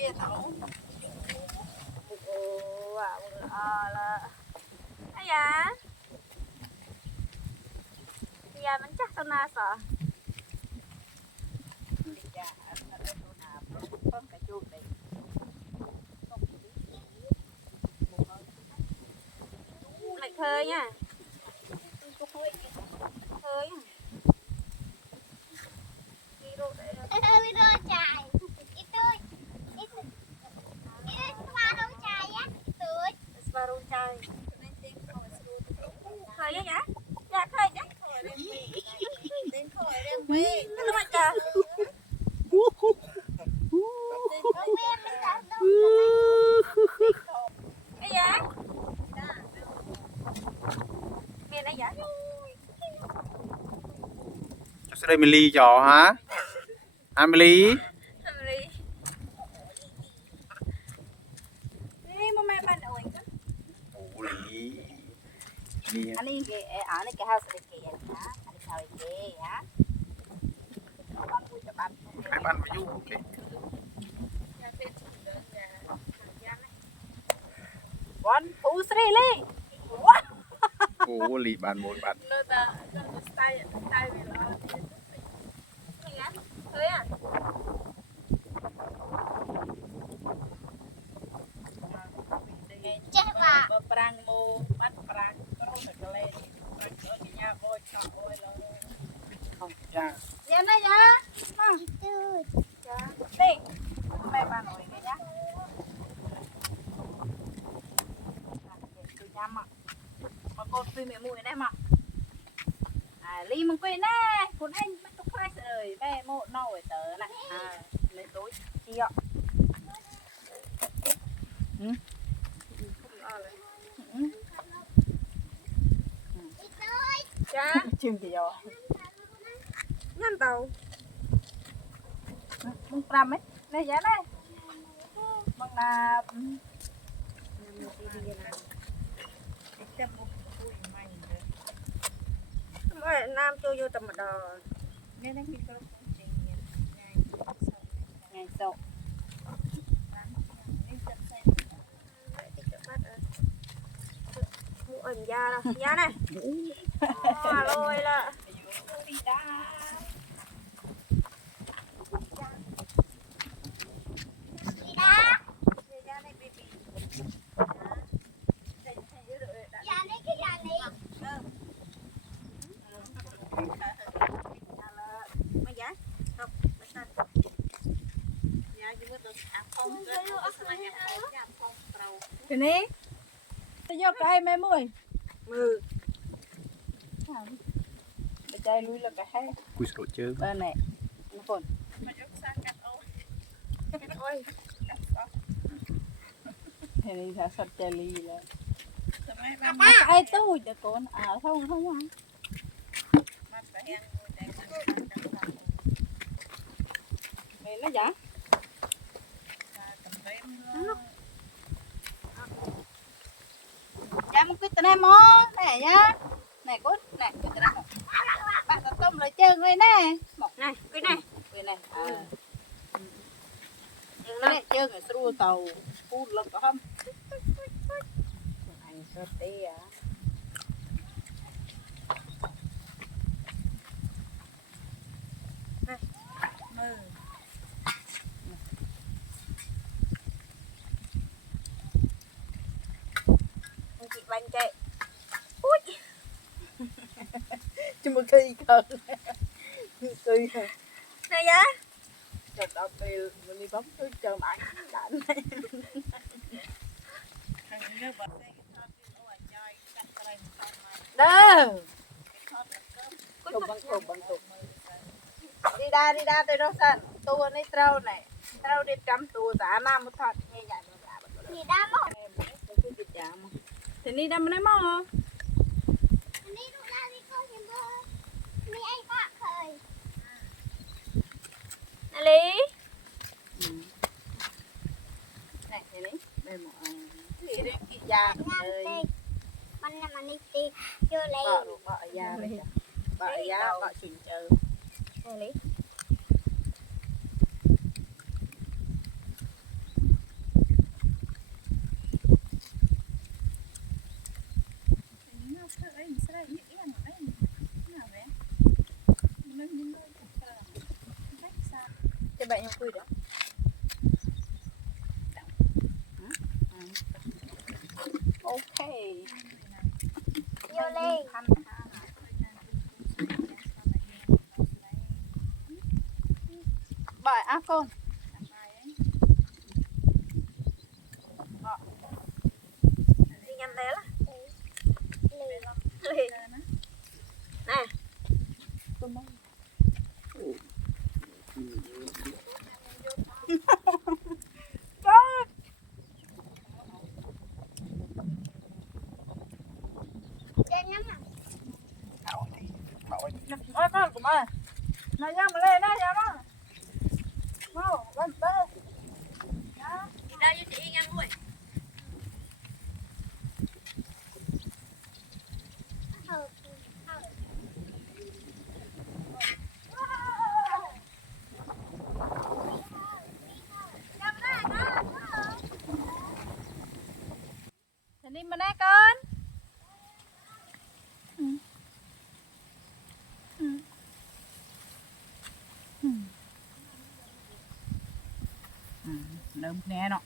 bia tàu là ai da da mình chắc tao na sợ mày khơi nha khơi nha khơi á dạ dạ khơi chứ nó mà chờ cái dạ miền này dạ Sau đây mình ly cho hả? Emily. Ani ke ani ke house ke ya ani kau ke ya con vui cho bạn Hai bạn với du. con thú sri li Ồ, lì bạn một bạn. thôi à perang mau bắt perang terus sekali perang ke nhà bôi cho bôi lo không ra dạ này dạ đi mày bà nội cái nhá mà con phi mẹ mùi này mà ly mừng quên nè con anh bắt tục khai rồi bé mộ nồi tớ này lấy tối chi ạ cha chim gì rồi ngăn tàu mừng pram ấy này giá này mừng là mọi nam cho vô tầm một đò nên nó có ngày sậu ẩn da này lôi là cái này vô cái mấy mùi để chạy lui là cái hay Cùi sổ chơi. bên này nó còn thế này là sạch chạy ly là ai tôi để con không không ăn mày nó giả dạ một cái tên em mó này nhá này cốt này cái tên em bạn có tôm lấy chân đây nè một này cái này này chân ở sưu tàu phun lộc có không anh sơ tí à chị bánh chạy ui chứ mà khi cần khi này giá chờ tao tiền mình đi bấm tôi chờ bạn đạn này đó bằng tục đi ra tới đó sân tua này trâu đi trăm tua giá nam một thật nghe nhảy một giá gì đam không thì đi đâm nó mò lý này thế đấy đây một thì đây cái da ơi mình làm anh đi chưa lấy bọ da bọ da bọ chỉnh chờ này lý bạn nhau cười đó ok vô lên bài á con đi nhầm đấy là nè ôi con của mày này ra mà lên đây ra đó mau lên đây đây cho chị nha muội Thế đi mà nè con nấm nè nó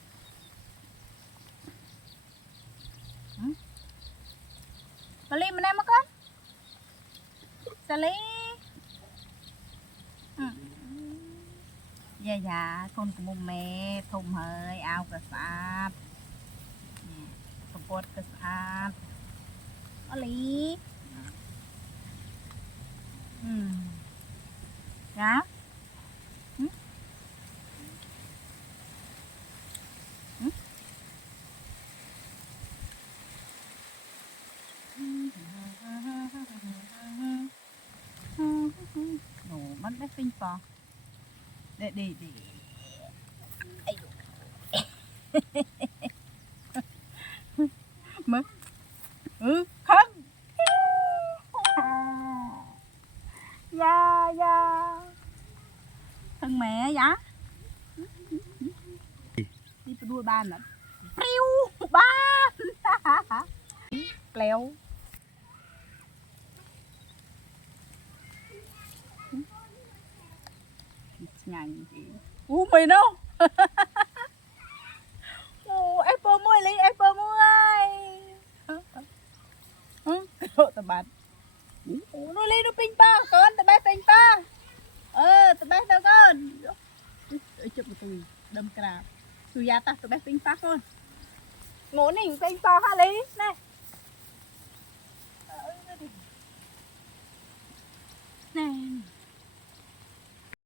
Sally mà nè mà con Sally dạ dạ con của mông mẹ thùng hơi ao cà sạp cà bột cà sạp Sally dạ Đồ bắt bé tinh phò để ấy mất không dạ dạ thân mẹ dạ đi đuôi ban nữa piu ban leo nhanh gì mày đâu apple muối lấy apple muối tao bạn nó lấy nó pin pa con tao bé pin pa tao bé tao con chụp một tùi đâm cà tùi da ta tao bé pin pa con muốn hình pin to ha lý nè